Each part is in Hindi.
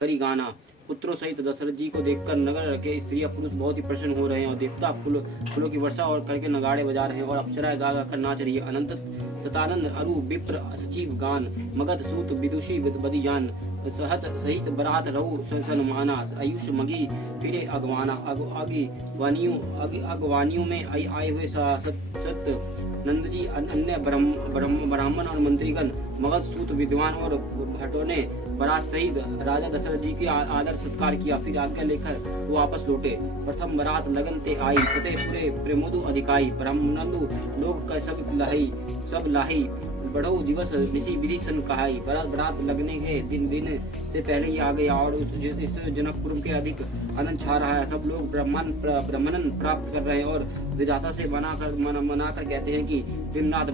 करी गाना। पुत्रों सहित दशरथ जी को देखकर नगर के स्त्रियां पुरुष बहुत ही प्रसन्न हो रहे हैं और देवता फूलों की वर्षा और करके नगाड़े बजा रहे हैं और अप्सराएं गा गा कर नाच रही है। अनंत सतानंद अरु विप्र सचिव गान मगध सूत विदुषी बदिजान सहत सहित बरात रहु सनमाना आयुष मगी फिरे अगवाना अगवानियों में आए हुए सत नंद जी अन्य ब्राह्मण और मंत्रीगण मगध सूत विद्वान और भट्टों ने बारात सहित राजा दशरथ जी की आदर सत्कार किया। फिर आज्ञा लेकर वो वापस लौटे। प्रथम बारात लगन ते आई फतेहपुरे प्रेमोदु अधिकाई ब्राह्मणंदु लोग का सब लाही बढ़ो दिवस ऋषि विधि सन कहाई। बारात लगने के दिन से पहले ही आ गया और इस जनकपुर के अधिक आनंद छा रहा है। सब लोग ब्राह्मणन प्राप्त कर रहे हैं और विधाता से मनाकर कहते हैं कि दिन रात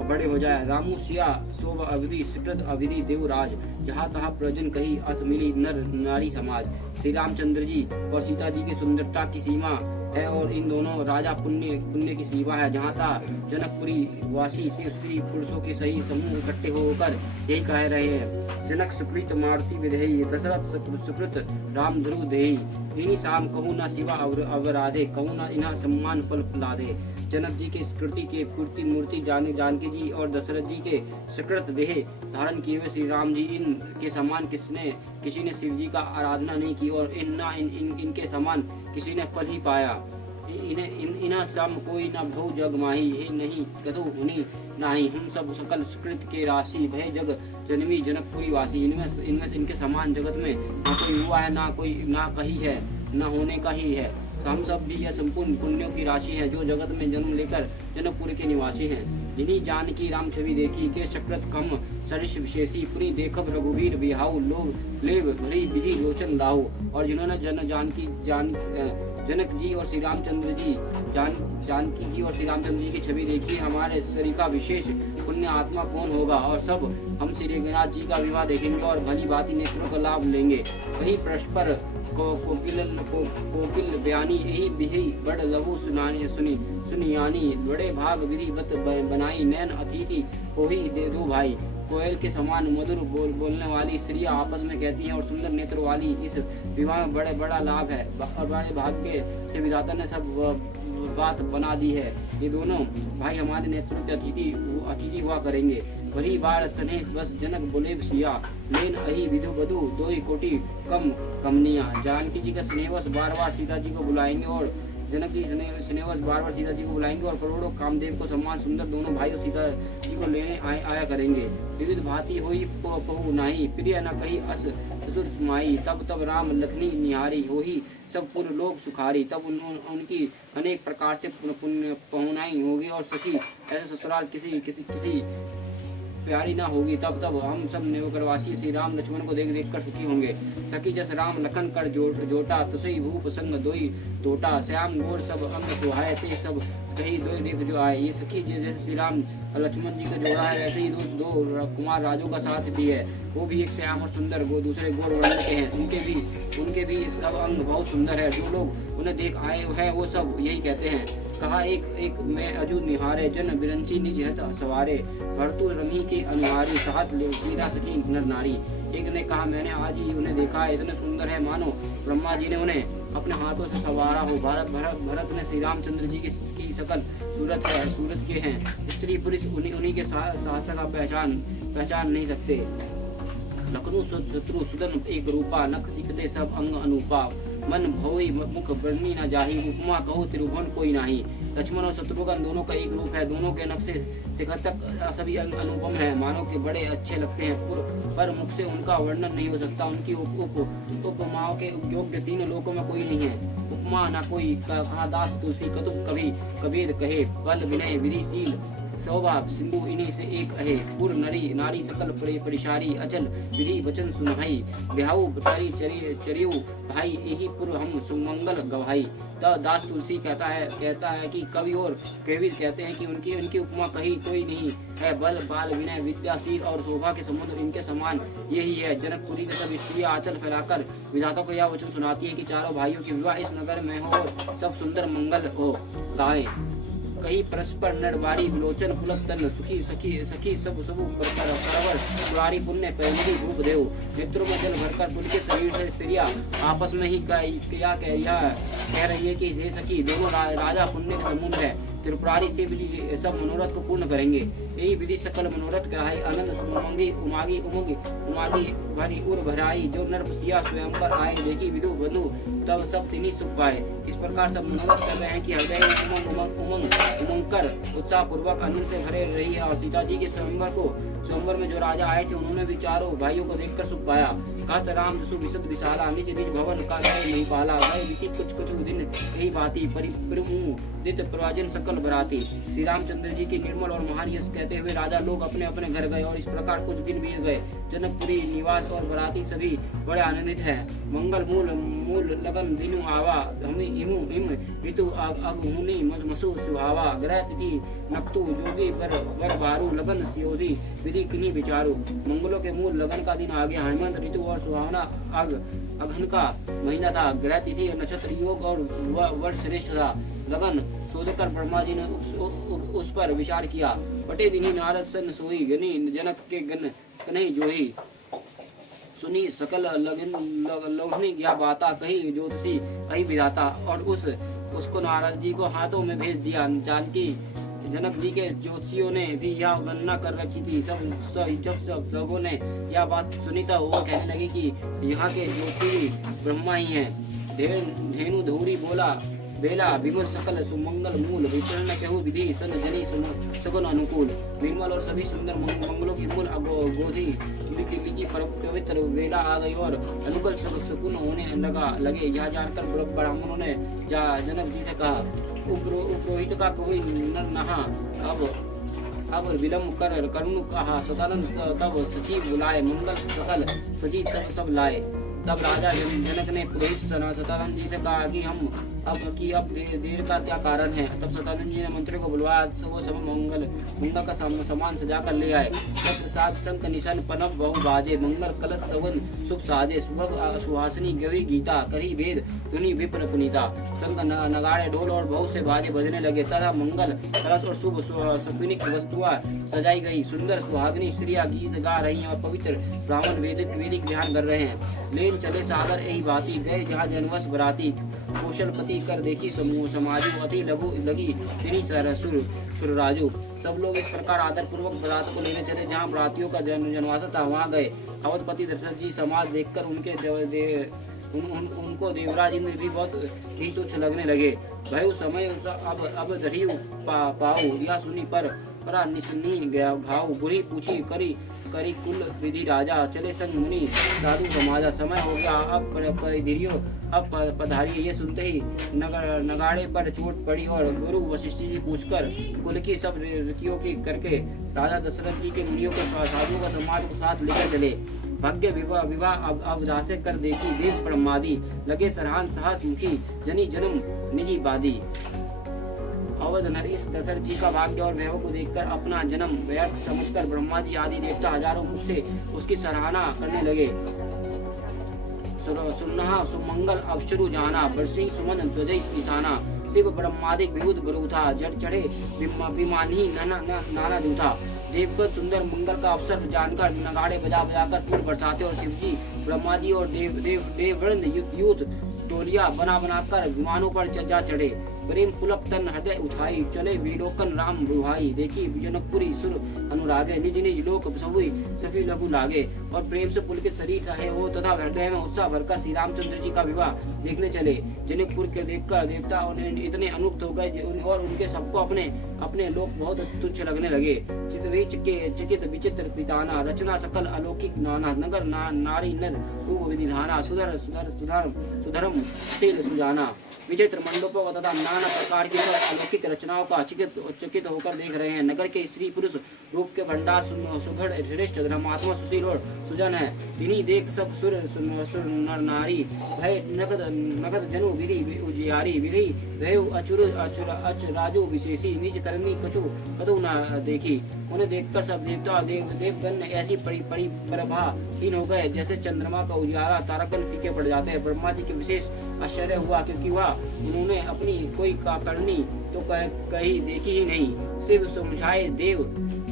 बड़े हो जाए। रामू सिया शोभ अवधि सुकृत अविधि देवराज जहाँ तहाँ प्रयोजन कही अस मिली नर नारी समाज। श्री रामचंद्र जी और सीता जी की सुंदरता की सीमा है और इन दोनों राजा पुण्य की सीमा है। जहाँ तहाँ जनकपुरी वासी से स्त्री पुरुषों के सही समूह इकट्ठे होकर यही कह रहे हैं। जनक सुकृत मारुति विधेयी दशरथ सुकृत राम ध्रुव देही इन्हीं शाम कहूँ न शिवा अवराधे कहूँ न इन्हा सम्मान फल लादे। जनक जी के स्कृति के पूर्ति मूर्ति जानकी जी और दशरथ जी के सकृत देह धारण किए हुए श्री राम जी इन के समान किसी ने शिव जी का आराधना नहीं की और इनके समान किसी ने फल ही पाया। इन्ह सम कोई न भव जग माही हे नहीं कदो हुनी नाही हम सब सकल सुकृत के राशि भय जग जन्मी जनकपुरी वासी। इनमें इनके समान जगत में ना कोई हुआ है ना कहीं है ना होने का ही है। हम सब भी यह संपूर्ण पुण्यों की राशि है जो जगत में जन्म लेकर जनकपुर के निवासी हैं। जिन्हीं जानकी राम छवि देखी के चक्रत कम सरिष विशेषी पुरी देखब रघुवीर बिहाऊ लोभ लेव भरी विधि लोचन दाऊ। और जिन्होंने जनक जी और श्री रामचंद्र जी जानकी जी और श्री रामचंद्र जी की छवि देखी हमारे शरीर का विशेष पुण्य आत्मा कौन होगा। और सब हम श्री रघुनाथ जी का विवाह देखेंगे और भली भांति नेत्रों का लाभ लेंगे। वही परस्पर कोकिल बयानी यही बिही बड़ लघु सुनियानी बड़े भाग विधिवत बनाई नैन अतिथि हो ही दे दो भाई। कोयल के समान मधुर बोलने वाली स्त्रियां आपस में कहती हैं और सुंदर नेत्र वाली इस विवाह में बड़ा लाभ है और बड़े भाग्य से विधाता ने सब बात बना दी है। ये दोनों भाई हमारे नेतृत्व अतिथि हुआ करेंगे। वही बार सने बस जनक बोले सिया लेन अही विधु बधु दो कोटि कम कमनिया। जानकी जी का स्नेहवश बार सीता जी को बुलाएंगे और जनक जी स्नेहवश बार सीता जी को बुलाएंगे और करोड़ों कामदेव को सम्मान सुंदर दोनों भाइयों सीता जी को लेने आया करेंगे। विविध भांति होई पहु नाही प्रिय न कही अस ससुर सुमाई। तब राम लखनी निहारी हो ही सब पूर्व लोग सुखारी। तब उनकी अनेक प्रकार से पुण्य पहुनाई होगी और सखी ऐसे ससुराल किसी प्यारी ना होगी। तब हम सब नेवकरवासी श्री राम लक्ष्मण को देख कर सुखी होंगे। सखी जस राम लखन कर जोटा तुसई भूप संग दोई टोटा श्याम गोर सब अंग सुहाए ते सब कही दो देख जो आए। ये सखी जैसे श्री राम लक्ष्मण जी का जोड़ा है वैसे ही दो कुमार राजों का साथ भी है। वो भी एक श्याम और सुंदर दूसरे गोर वर्ण के हैं। उनके भी सब अंग बहुत सुंदर है। जो लोग उन्हें देख आए हैं वो सब यही कहते हैं। कहा एक मैं अजू निहारे जन बिरंची निज हत सवारे भरतु रमी के अनुहारी साहस लीला सखी नर नारी। एक ने कहा मैंने आज ही उन्हें देखा है इतने सुंदर है मानो ब्रह्मा जी ने उन्हें अपने हाथों से सवारा हो। भरत ने श्री रामचंद्र जी की सकल सूरत के हैं। स्त्री पुरुष उन्हीं के साहस का पहचान नहीं सकते। लखनऊ शत्रु सुदन एक रूपा नख सीखते सब अंग अनूपा मन भवई मुख वर्णी न जाही उपमा कहो त्रिभुवन कोई नाही। लक्ष्मण और शत्रुघ्न दोनों का एक रूप है। दोनों के नक्शे शिखर तक सभी अंग अनुपम है मानो के बड़े अच्छे लगते हैं पर मुख से उनका वर्णन नहीं हो सकता। उनकी उपमाओं के योग्य तीन लोकों में कोई नहीं है। उपमा न कोई कहा दास तुलसी कतुक कभी कबीर कहे बल विनय विधिशील शोभा सिंधु इन्हीं से एक अहे। पुर नारी सकल परिशारी अचल विधि वचन सुनहाई बिहाऊ चरियु भाई यही पुर हम सुमंगल गवाई। दास तुलसी कहता है कि कवि और कवि कहते हैं कि उनकी उपमा कहीं कोई नहीं है। बल बाल विनय विद्याशील और शोभा के समुद्र इनके समान यही है। जनकपुरी के सब स्त्रियां आंचल फैलाकर विधाता को यह वचन सुनाती है कि चारों भाइयों की विवाह इस नगर में हो और सब सुंदर मंगल हो गाए। कही परस्पर नरवारी विलोचन पुलक तन सुखी सखी सखी सब सबु परवर पुरारी पुण्य पैमरी रूप देव नेत्रों में जल भरकर पुल के शरीर से स्त्रियां आपस में ही क्या कह रही है कि हे सखी दोनों राजा पुण्य के समुद्र है त्रिपुरारी से विधि सब मनोरथ को पूर्ण करेंगे। यही विधि सकल मनोरथ कराई आनंद उमंगी उमागी उमंगी उमागी भरी उर भराई जो नर सिया स्वयंवर आए देखी विदु बंधु तब सब तिन्ही सुख पाए। इस प्रकार सब मनोरथ कर रहे हैं कि हृदय में उमंग कर उत्साह पूर्वक आनंद से भरे रही है। और सीता जी के स्वयंवर में जो राजा आए थे उन्होंने भी चारों भाइयों को देखकर सुख पाया। कहत राम दसु विशद विशाला निज निज भवन का नहीं पाला गए बीती कुछ दिन यही बाती परिप्रमुदित प्रवाजन सकल बराती। श्री रामचंद्र जी की निर्मल और महान यश कहते हुए राजा लोग अपने अपने घर गए और इस प्रकार कुछ दिन बीत गए। जनकपुरी निवास और बराती सभी बड़े आनंदित हैं। मंगल मूल लगन दिनु आवा हिम ऋतु अब हुनी मसु सुहावा ग्रह तिथि नक्तु जोगी बर बारू लगन सियोधी विधि किन्हीं विचारू। मंगलों के मूल लगन का दिन आ गया। हेमंत ऋतु और सुहावना अघन का महीना था। ग्रह तिथि नक्षत्र योग और वर्ष श्रेष्ठ था। लगन सोचकर ब्रह्मा जी ने उस पर विचार किया। बटे दिनी नारद सन सोई गनी जनक के गन कन्हई जोही सुनी सकल लगनी क्या बाता कही ज्योतिषी कही विधाता। और उसको नारद जी को हाथों में भेज दिया। जानकी जनक जी के ज्योतिषियों ने भी यह गणना कर रखी थी। सब लोगों ने यह बात सुनी तो वो कहने लगी कि यहाँ के ज्योतिषी ब्रह्मा ही हैं। धेनु धूरी बोला बेला विमल सकल सुमंगल मूल विचरण कहू विधि सन जनी सगुन अनुकूल। निर्मल और सभी सुंदर मंगलों की मूल गोधी की पवित्र वेला आ गई और अनुकूल सुकुन होने लगे। यह जानकर ब्राह्मणों ने जनक जी से कहा उपरोहित का कोई नर नहा अब विलम्ब कर करुण कहा सदानंद तब सचिव बुलाए मंगल सकल सचिव तब सब लाए। तब राजा जनक ने पुरोहित सतानंद जी से कहा कि अब देर का क्या कारण है। तब सतानंद जी ने मंत्री को बुलवाया। वो सब मंगल का सामान सजा कर ले आए। तब प्रसाद शंख निशान पनप बहु बाजे मंगल कलश सवन शुभ साजे सुभग सुहासिनी गवी गीता करी वेद धुनि विप्र पुनीता। शंख नगाड़े ढोल और बहुत से बाजे बजने लगे तथा मंगल कलश और शुभ सपिनिक वस्तुआ सजाई गई। सुंदर सुहागिनी स्त्रियां गीत गा रही हैं और पवित्र ब्राह्मण वैदिक ध्यान कर रहे हैं। लेन चले सागर यही बाती गए जहाँ जनवश बराती कौशलपति कर देखी समूह समाजू अति लघु लगी तिनी सुरराजू। सब लोग इस प्रकार आदर पूर्वक बरात को लेने चले जहाँ बरातियों का जनवासा था। वहाँ गए। अवधपति दशरथ जी समाज देखकर उनको देवराज इंद्र भी बहुत ही तुच्छ लगने लगे। भय समय अब धरी पाऊ या सुनी परा निसनी गया भाव बुरी पूछी करी कुल विधि राजा चले संग मुनि साधु समाजा। समय हो गया अब पधारिए। ये सुनते ही नगाड़े पर चोट पड़ी और गुरु वशिष्ठ जी पूछकर कुल की सब रीतियों की करके राजा दशरथ जी के मुनियों को साधुओं का समाज को साथ लेकर चले। भाग्य विवाह अवधासे कर देखी देव ब्रह्मादि लगे सरहान साहस मुखी जनी जन्म निजी बादी। अवध नरेश दशरथ जी का भाग्य और वैभव को देखकर अपना जन्म व्यर्थ समझकर ब्रह्मा जी आदि देवता हजारों मुख से उसकी सराहना करने लगे। सुन्नहा सुमंगल अवसरु जाना बरसी सुमन ध्वजस ईशाना शिव ब्रह्मादिक विभुत गुरु था जड़ चढ़े विमानी नाना दूथा। देवगत सुंदर मंगल का अवसर जानकर नगाड़े बजाकर फूल बरसाते और शिवजी ब्रह्मा जी और देववृंद यूथ टोलिया बनाकर विमानों पर जा चढ़े। प्रेम पुलक तन हृदय उठाई चले विलोकन राम रुहाई देखी जनकपुरी सुर अनुरागे निज निज लोक सभी लघु लागे। और प्रेम से पुलकित शरीर रहे हो तथा हृदय में उत्साह भरकर श्री रामचंद्र जी का विवाह देखने चले। जनकपुर के देखकर देवता इतने अनुक्त हो गए और उनके सबको अपने लोक बहुत तुच्छ लगने लगे। चिकित विचित्र पिताना रचना सकल अलौकिक नाना नगर नारी नर रूप विधिधाना सुधर्म शील सुजाना। विचित्र मंडपों तथा नाना प्रकार की अलौकिक रचनाओं का चकित होकर देख रहे हैं। नगर के स्त्री पुरुष रूप के भंडार सुघड़ श्रेष्ठ धर्मात्मा सुशील और सुजन है। तिन्हीं देख सब सुर नर नारी भय नगद जनु विधि उजियारी विधि भय अच राजो विशेषी निज करनी कछु न देखी। उन्हें देखकर सब देवता देवगण ऐसी प्रभाहीन हो गए जैसे चंद्रमा का उजियारा तारकन फीके पड़ जाते हैं। ब्रह्मा जी के विशेष आश्चर्य हुआ, क्योंकि वह उन्होंने अपनी कोई करनी तो कहीं देखी ही नहीं। शिव समझाए देव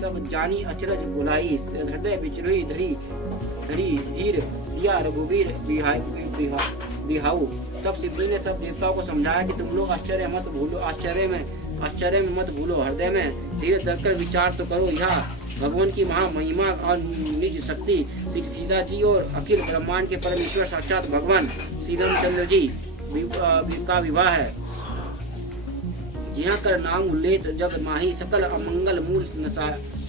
सब जानी अचरज बुलाई, हृदय बिचरोई धरी धरी धीर सिया रघुवीर बिहाऊ। तब शिव जी ने सब देवताओं को समझाया कि तुम लोग आश्चर्य में मत भूलो, हृदय में धीरे धरकर विचार तो करो। यह भगवान की महामहिमा और निज शक्ति सीता जी और अखिल ब्रह्मांड के परमेश्वर साक्षात भगवान श्री रामचंद्र जी का विवाह है। जिया कर नाम उल्लेख जग माही, सकल अमंगल मूल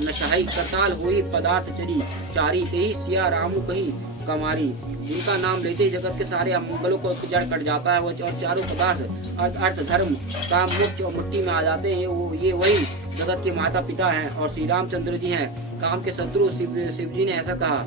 नशाही, करताल होई पदार्थ चरी चारी, तेही सिया रामु कही कमारी। जिनका नाम लेते ही जगत के सारे अमंगलों को जड़ कट जाता है, वो और चारों पदार्थ अर्थ धर्म काम मोक्ष और मिट्टी में आ जाते हैं। ये वही जगत के माता पिता हैं और श्री रामचंद्र जी हैं, काम के शत्रु। शिव जी ने ऐसा कहा,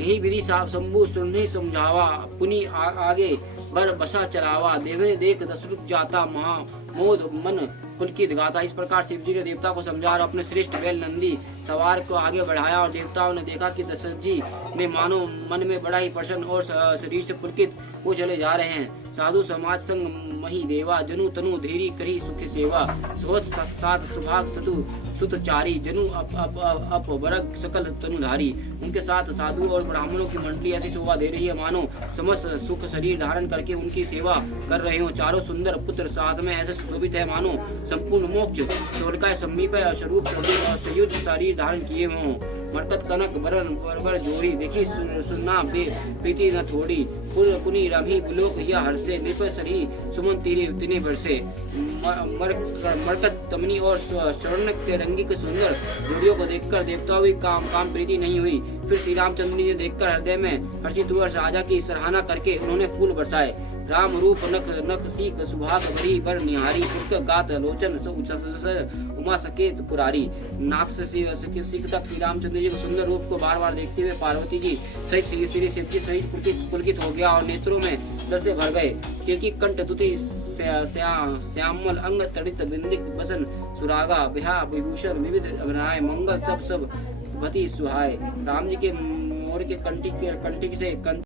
यही विधि साहब शंभु सुननी समझावा, पुनि आगे बर बसा चलावा, देवने देख दशरथ जाता महा मोद मन पुलकित गाता। इस प्रकार शिव जी ने देवता को समझा और अपने श्रेष्ठ बैल नंदी सवार को आगे बढ़ाया, और देवताओं ने देखा कि दशरथ जी ने मानो मन में बड़ा ही प्रसन्न और शरीर से पुलकित वो चले जा रहे हैं। साधु समाज संग मही देवा, जनु तनु धीरी करी सुख सेवा, सोहत सात सुभाग सतु सुतचारी, जनु अप वर्ग सकल तनुधारी। उनके साथ साधु और ब्राह्मणों की मंडली ऐसी शोभा दे रही है मानो समस्त सुख शरीर धारण करके उनकी सेवा कर रहे हो। चारों सुंदर पुत्र साथ में ऐसे सुशोभित है मानो संपूर्ण मोक्ष स्वर्ग का समीप स्वरूप संयुक्त शरीर धारण किए हों। मरकत कनक बरन बर जोड़ी, देखी सुनना बे प्रीति न थोड़ी, पुर पुनि रमी बुलोक यह हर्षे, नृप सरी सुमन तिने बरसे। मरकत तमनी और स्वर्ण के रंगी के सुंदर जोड़ियों को देखकर देवताओं की काम प्रीति नहीं हुई। फिर श्री रामचंद्र जी ने देखकर हृदय में हर्षित हुए, राजा की सराहना करके उन्होंने फूल बरसाए। राम रूप नख सीख सुभाग भरी बर निहारी, पुष्क गात लोचन उमा सकेत पुरारी। नाक से सीख तक श्री रामचंद्र जी के सुंदर रूप को बार बार देखते हुए पार्वती जी सहित श्री शिव जी सहित पुलकित हो गया और नेत्रों में जल से भर गए। क्योंकि कंठ दुति श्यामल अंग तड़ित बिंदिक बसन सुरागा, बिहा विभूषण विविध अभिनय, मंगल सब भति सुहाय। राम जी के मोर के कंठी से